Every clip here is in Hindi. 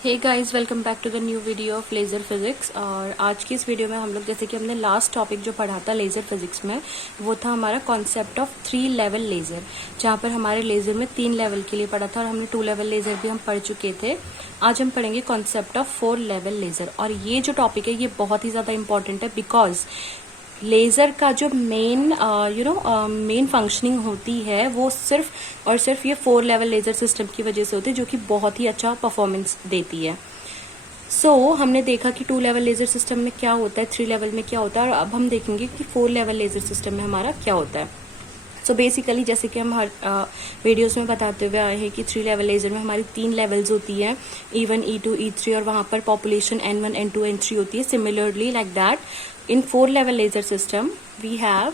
Hey guys, welcome back to the new video of laser physics. और आज की इस वीडियो में हम लोग, जैसे कि हमने लास्ट टॉपिक जो पढ़ा था लेज़र फिजिक्स में, वो था हमारा कॉन्सेप्ट ऑफ 3 लेवल लेज़र, जहाँ पर हमारे लेज़र में 3 लेवल के लिए पढ़ा था और हमने 2 लेवल लेज़र भी हम पढ़ चुके थे। आज हम पढ़ेंगे कॉन्सेप्ट ऑफ 4 लेवल लेज़र। और ये जो टॉपिक है ये बहुत ही ज़्यादा इंपॉर्टेंट है, बिकॉज लेज़र का जो मेन फंक्शनिंग होती है वो सिर्फ और सिर्फ ये 4 लेवल लेज़र सिस्टम की वजह से होती है, जो कि बहुत ही अच्छा परफॉर्मेंस देती है। हमने देखा कि 2 लेवल लेज़र सिस्टम में क्या होता है, 3 लेवल में क्या होता है, और अब हम देखेंगे कि 4 लेवल लेज़र सिस्टम में हमारा क्या होता है। बेसिकली जैसे कि हम हर वीडियोस में बताते हुए आए हैं कि 3 लेवल लेज़र में हमारी 3 लेवल्स होती हैं, E1, E2, E3, और वहाँ पर पॉपुलेशन N1, N2, N3 होती है। Similarly like that in 4 level laser system we have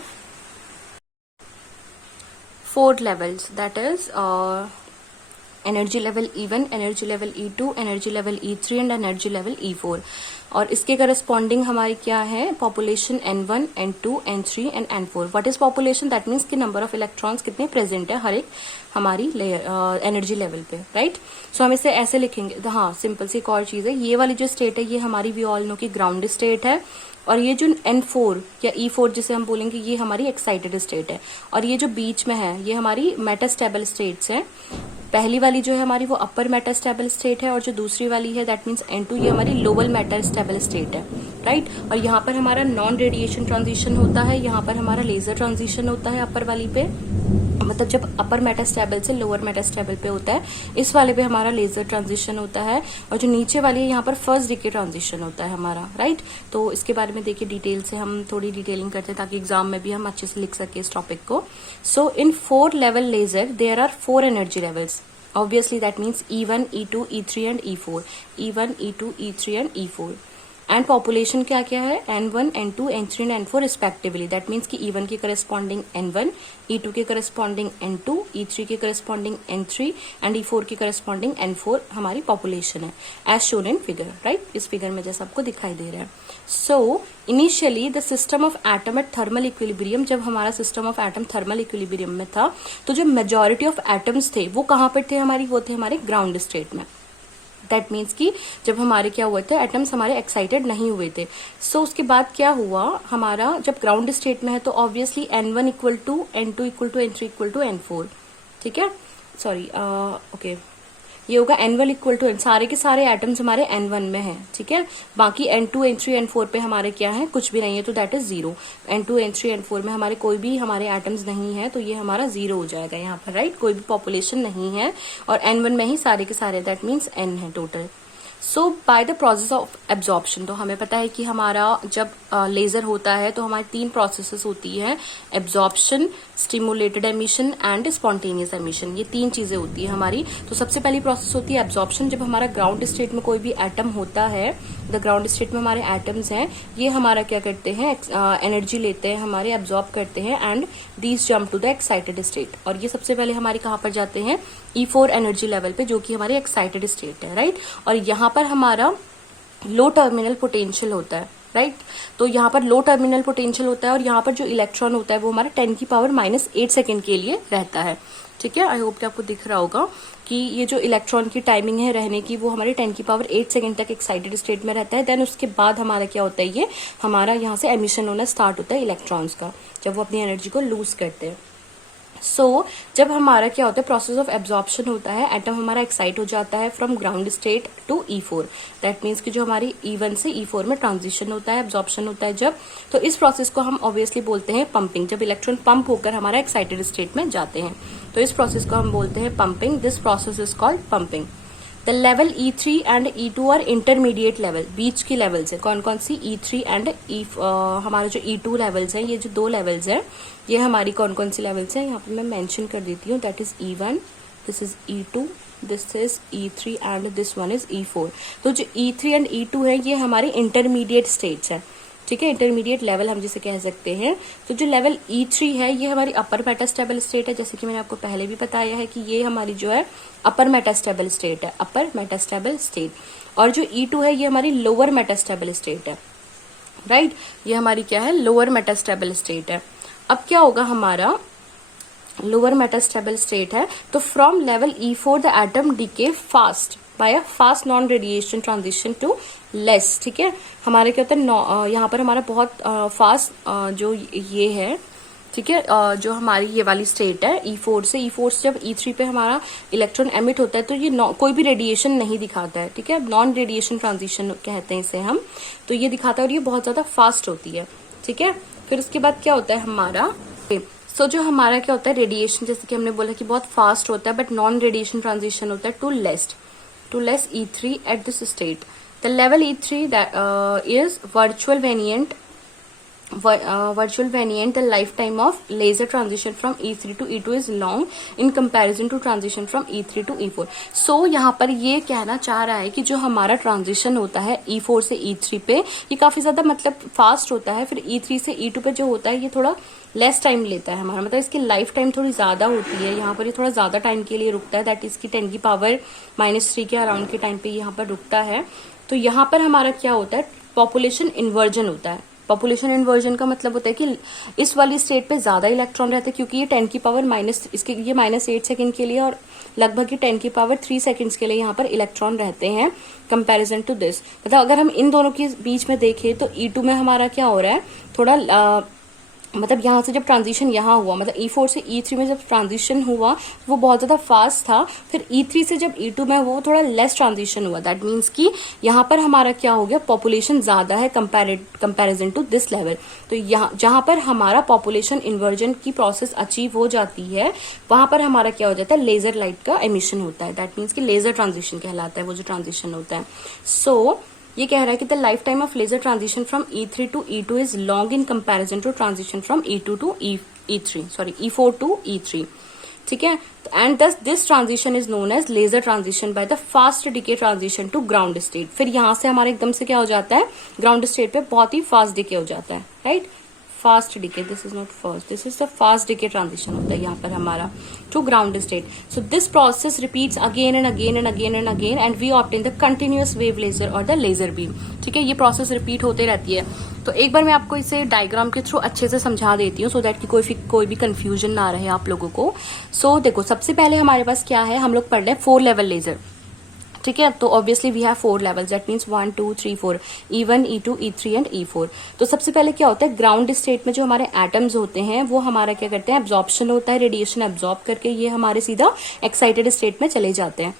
4 levels, that is energy level E1, energy level E2, energy level E3 and energy level E4। और इसके करस्पॉन्डिंग हमारी क्या है, population N1, N2, N3 and N4। What is population? That means कि नंबर ऑफ इलेक्ट्रॉन्स कितने प्रेजेंट है हर एक हमारी एनर्जी लेवल पे, राइट। सो हम इसे ऐसे लिखेंगे। हाँ, सिंपल सी एक और चीज है, ये वाली जो स्टेट है ये हमारी वी ऑल नो की ग्राउंड स्टेट है, और ये जो N4 या E4 जिसे हम बोलेंगे ये हमारी एक्साइटेड स्टेट है, और ये जो बीच में है ये हमारी मेटास्टेबल स्टेट्स है। पहली वाली जो है हमारी वो अपर मेटास्टेबल स्टेट है, और जो दूसरी वाली है दैट मीन्स N2 ये हमारी लोअर मेटास्टेबल स्टेट है, राइट। और यहाँ पर हमारा नॉन रेडिएशन ट्रांजिशन होता है, यहाँ पर हमारा लेजर ट्रांजिशन होता है अपर वाली पे, मतलब जब अपर मेटास्टेबल से लोअर मेटास्टेबल पे होता है, इस वाले पे हमारा लेजर ट्रांजिशन होता है, और जो नीचे वाली है यहाँ पर फर्स्ट डिके ट्रांजिशन होता है हमारा, राइट। तो इसके बारे में देखिए डिटेल से हम थोड़ी डिटेलिंग करते हैं ताकि एग्जाम में भी हम अच्छे से लिख सके इस टॉपिक को। So in 4 level laser there are 4 energy levels. Obviously that means E1, E2, E3 and E4, E1, E2, E3 and E4। And population क्या क्या है, N1, N2, N3 and N4 respectively. That means कि E1 के करस्पॉन्डिंग N1, E2 के करस्पॉन्डिंग N2, E3 के करस्पॉन्डिंग N3 एंड E4 के करस्पॉन्डिंग N4 हमारी पॉपुलेशन है, as shown in figure, right. इस फिगर में जैसा आपको दिखाई दे रहा है। So initially the system of atom at thermal equilibrium, जब हमारा system of atom thermal equilibrium में था तो जो मेजोरिटी ऑफ एटम्स थे वो कहाँ पर थे हमारी, वो थे हमारे ग्राउंड स्टेट में। दैट मीन्स कि जब हमारे क्या हुए थे, एटम्स हमारे एक्साइटेड नहीं हुए थे। उसके बाद क्या हुआ हमारा, जब ग्राउंड स्टेट में है तो obviously N1 equal to N2 equal to N3 equal to N4, ठीक है, सॉरी ओके, ये होगा N1 इक्वल टू, सारे के सारे एटम्स हमारे N1 में हैं, ठीक है। बाकी N2, N3, N4 पे हमारे क्या है, कुछ भी नहीं है, तो that is 0। N2, N3, N4 में हमारे कोई भी हमारे एटम्स नहीं है, तो ये हमारा 0 हो जाएगा यहाँ पर, राइट। कोई भी पॉपुलेशन नहीं है, और N1 में ही सारे के सारे, दैट मीन्स N है total. By the process of absorption, तो हमें पता है कि हमारा जब लेजर होता है तो हमारी 3 प्रोसेसेस होती है, absorption, stimulated emission and spontaneous emission. ये 3 चीजें होती है हमारी। तो सबसे पहली प्रोसेस होती है एब्जॉर्प्शन। जब हमारा ग्राउंड स्टेट में कोई भी एटम होता है, द ग्राउंड स्टेट में हमारे एटम्स हैं, ये हमारा क्या करते हैं, एनर्जी लेते हैं हमारे, एब्जॉर्ब करते हैं, and these jump to the excited state. और ये सबसे पहले हमारे कहाँ पर जाते हैं, E4 एनर्जी लेवल पे, जो कि हमारी एक्साइटेड स्टेट है, राइट। और यहाँ पर हमारा लो टर्मिनल पोटेंशियल होता है, राइट। तो यहाँ पर लो टर्मिनल पोटेंशियल होता है, और यहाँ पर जो इलेक्ट्रॉन होता है वो हमारा 10⁻⁻8 सेकेंड के लिए रहता है, ठीक है। आई होप कि आपको दिख रहा होगा कि ये जो इलेक्ट्रॉन की टाइमिंग है रहने की वो हमारे 10⁻8 सेकेंड तक एक्साइटेड स्टेट में रहता है। देन उसके बाद हमारा क्या होता है, ये हमारा यहाँ से एमिशन होना स्टार्ट होता है इलेक्ट्रॉन्स का, जब वो अपनी एनर्जी को लूज करते हैं। जब हमारा क्या होता है, प्रोसेस ऑफ एब्जॉर्प्शन होता है, एटम हमारा एक्साइट हो जाता है from ground state to E4। That means कि जो हमारी E1 से E4 में ट्रांजिशन होता है, एब्जॉर्प्शन होता है जब, तो इस प्रोसेस को हम ऑब्वियसली बोलते हैं पंपिंग। जब इलेक्ट्रॉन पंप होकर हमारा एक्साइटेड स्टेट में जाते हैं तो इस प्रोसेस को हम बोलते हैं pumping. This process is called pumping. The level E3 and E2 are intermediate level, बीच की लेवल्स है। कौन कौन सी, E3 एंड हमारे जो E2 लेवल्स हैं, ये जो 2 लेवल्स हैं ये हमारी कौन कौन सी लेवल्स हैं, यहाँ पे मैं मेंशन कर देती हूँ। That is E1, this is E2, this is E3 and this one is E4। तो जो E3 एंड E2 है ये हमारी इंटरमीडिएट स्टेट्स है, ठीक है, इंटरमीडिएट लेवल हम जिसे कह सकते हैं। तो जो लेवल E3 है ये हमारी अपर मेटास्टेबल स्टेट है, जैसे कि मैंने आपको पहले भी बताया है कि ये हमारी जो है अपर मेटास्टेबल स्टेट है, अपर मेटास्टेबल स्टेट। और जो E2 है ये हमारी लोअर मेटास्टेबल स्टेट है, राइट। ये हमारी क्या है, लोअर मेटास्टेबल स्टेट है। अब क्या होगा, हमारा लोअर मेटास्टेबल स्टेट है, तो from level E4 the atom decay fast, by a fast non radiation transition to less. ठीक है, हमारे क्या होता है, यहाँ पर हमारा बहुत फास्ट जो ये है, ठीक है, जो हमारी ये वाली स्टेट है E4 से जब E3 पे हमारा इलेक्ट्रॉन एमिट होता है तो ये कोई भी रेडिएशन नहीं दिखाता है। ठीक है, नॉन रेडिएशन ट्रांजिशन कहते हैं इसे हम। तो ये दिखाता है और ये बहुत ज्यादा फास्ट होती है। ठीक है, फिर उसके बाद क्या होता है हमारा, जो हमारा क्या होता है रेडिएशन, जैसे कि हमने बोला कि बहुत फास्ट होता है, बट नॉन रेडिएशन ट्रांजिशन होता है to less E3 at this state. The level E3 is virtual variant. The lifetime of laser transition from E3 to E2 is long in comparison to transition from E3 to E4. So यहाँ पर ये कहना चाह रहा है कि जो हमारा ट्रांजिशन होता है E4 से E3 पे, ये काफी ज्यादा मतलब फास्ट होता है। फिर E3 से E2 पे जो होता है ये थोड़ा लेस टाइम लेता है हमारा, मतलब इसकी लाइफ टाइम थोड़ी ज्यादा होती है। यहाँ पर ये थोड़ा ज्यादा टाइम के लिए रुकता है, दैट इसकी 10 की पावर -3 के अराउंड के टाइम पे यहाँ पर रुकता है। तो यहाँ पर हमारा क्या होता है, पॉपुलेशन इन्वर्जन होता है। पॉपुलेशन इन्वर्जन का मतलब होता है कि इस वाली स्टेट पे ज्यादा इलेक्ट्रॉन रहते हैं, क्योंकि ये 10 की पावर इसके ये -8 सेकंड के लिए और लगभग ये 10 की पावर 3 सेकंड्स के लिए यहाँ पर इलेक्ट्रॉन रहते हैं कंपैरिजन टू दिस। मतलब अगर हम इन दोनों के बीच में देखें तो E2 में हमारा क्या हो रहा है, थोड़ा मतलब यहाँ से जब ट्रांजिशन यहाँ हुआ, मतलब E4 से E3 में जब ट्रांजिशन हुआ वो बहुत ज्यादा फास्ट था। फिर E3 से जब E2 में वो थोड़ा लेस ट्रांजिशन हुआ, दैट मीन्स कि यहाँ पर हमारा क्या हो गया, पॉपुलेशन ज्यादा है कंपैरिजन टू दिस लेवल। तो यहाँ जहां पर हमारा पॉपुलेशन इन्वर्जन की प्रोसेस अचीव हो जाती है, वहां पर हमारा क्या हो जाता है, लेजर लाइट का एमिशन होता है। दैट मीन्स कि लेजर ट्रांजिशन कहलाता है वो जो ट्रांजिशन होता है। सो ये कह रहा है कि the life time of laser transition from E3 to E2 is long in comparison to transition from E4 to E3। ठीक है, and thus this transition is known as laser transition by the fast decay transition to ground state. फिर यहां से हमारे एकदम से क्या हो जाता है, ग्राउंड स्टेट पे बहुत ही फास्ट डिके हो जाता है, right. Fast decay, this is not first, this is the fast decay transition होता है यहाँ पर हमारा to ground state. So this process repeats again and again and again and again and we obtain the continuous wave laser और द लेजर बीम। ठीक है, ये प्रोसेस रिपीट होते रहती है। तो एक बार मैं आपको इसे डायग्राम के थ्रू अच्छे से समझा देती हूँ, सो दैट कि कोई भी कंफ्यूजन ना रहे आप लोगों को। सो देखो, सबसे पहले हमारे पास क्या है, हम लोग पढ़ रहे हैं 4 लेवल लेजर। ठीक है, तो obviously we have 4 levels, that means 1 2 3 4, E1 E2 E3 and E4। तो सबसे पहले क्या होता है, ग्राउंड स्टेट में जो हमारे एटम्स होते हैं वो हमारा क्या करते हैं, एब्जॉर्प्शन होता है, रेडिएशन एब्जॉर्ब करके ये हमारे सीधा एक्साइटेड स्टेट में चले जाते हैं।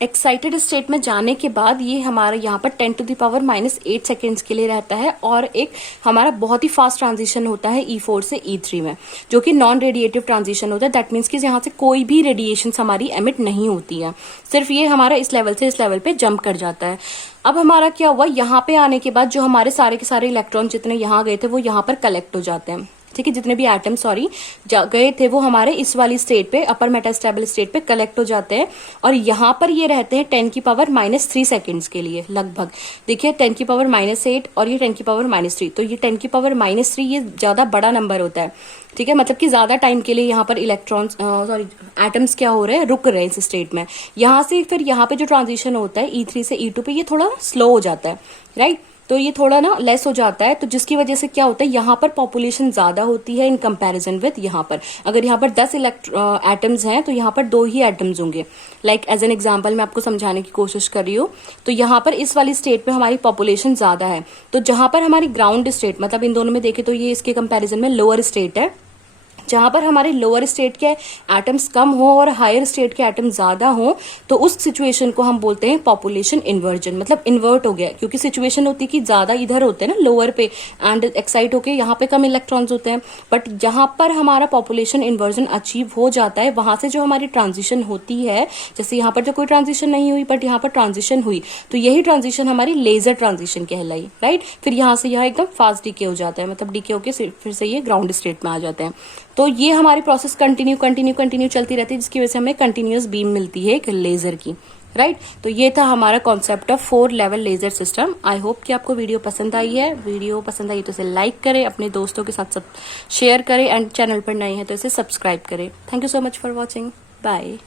एक्साइटेड स्टेट में जाने के बाद ये हमारा यहाँ पर 10 टू द पावर -8 सेकेंड्स के लिए रहता है और एक हमारा बहुत ही फास्ट ट्रांजिशन होता है E4 से E3 में, जो कि नॉन रेडिएटिव ट्रांजिशन होता है। दैट मीन्स कि यहाँ से कोई भी रेडिएशन हमारी एमिट नहीं होती है, सिर्फ ये हमारा इस लेवल से इस लेवल पे जंप कर जाता है। अब हमारा क्या हुआ, यहाँ पे आने के बाद जो हमारे सारे के सारे इलेक्ट्रॉन जितने यहाँ गए थे वो यहाँ पर कलेक्ट हो जाते हैं। ठीक है, जितने भी एटम गए थे वो हमारे इस वाली स्टेट पे, अपर मेटास्टेबल स्टेट पे कलेक्ट हो जाते हैं और यहाँ पर ये रहते हैं 10 की पावर -3 सेकेंड्स के लिए लगभग। देखिए 10 की पावर -8 और ये 10 की पावर -3, तो ये 10 की पावर -3 ये ज्यादा बड़ा नंबर होता है। ठीक है, मतलब कि ज्यादा टाइम के लिए यहाँ पर एटम्स क्या हो रहे हैं, रुक रहे हैं इस स्टेट में। यहाँ से फिर यहाँ पे जो ट्रांजिशन होता है E3 से E2 पे, ये थोड़ा स्लो हो जाता है, राइट। तो ये थोड़ा ना लेस हो जाता है, तो जिसकी वजह से क्या होता है, यहाँ पर पॉपुलेशन ज्यादा होती है इन कंपैरिजन विद यहाँ पर। अगर यहाँ पर 10 एटम्स हैं तो यहाँ पर 2 ही एटम्स होंगे। लाइक एज एन एग्जांपल मैं आपको समझाने की कोशिश कर रही हूँ। तो यहाँ पर इस वाली स्टेट पे हमारी पॉपुलेशन ज्यादा है, तो जहां पर हमारी ग्राउंड स्टेट, मतलब इन दोनों में देखें तो ये इसके कंपेरिजन में लोअर स्टेट है। जहां पर हमारे लोअर स्टेट के एटम्स कम हो और हायर स्टेट के एटम ज्यादा हो, तो उस सिचुएशन को हम बोलते हैं पॉपुलेशन इन्वर्जन। मतलब इन्वर्ट हो गया, क्योंकि सिचुएशन होती है कि ज्यादा इधर होते हैं ना लोअर पे एंड एक्साइट होके यहाँ पे कम इलेक्ट्रॉन्स होते हैं, बट जहां पर हमारा पॉपुलेशन इन्वर्जन अचीव हो जाता है वहां से जो हमारी ट्रांजिशन होती है, जैसे यहाँ पर जो कोई ट्रांजिशन नहीं हुई बट यहाँ पर ट्रांजिशन हुई, तो यही ट्रांजिशन हमारी लेजर ट्रांजिशन कहलाई, राइट। फिर यहाँ से यहाँ एकदम फास्ट डीके हो जाता है, मतलब डीके होके फिर से ये ग्राउंड स्टेट में आ जाते हैं। तो ये हमारी प्रोसेस कंटिन्यू चलती रहती है, जिसकी वजह से हमें कंटिन्यूअस बीम मिलती है एक लेजर की, राइट। तो ये था हमारा concept of 4 level laser system. I hope कि आपको वीडियो पसंद आई है। वीडियो पसंद आई तो इसे लाइक करें, अपने दोस्तों के साथ शेयर करें एंड चैनल पर नए हैं तो इसे सब्सक्राइब करें। Thank you so much for watching, bye.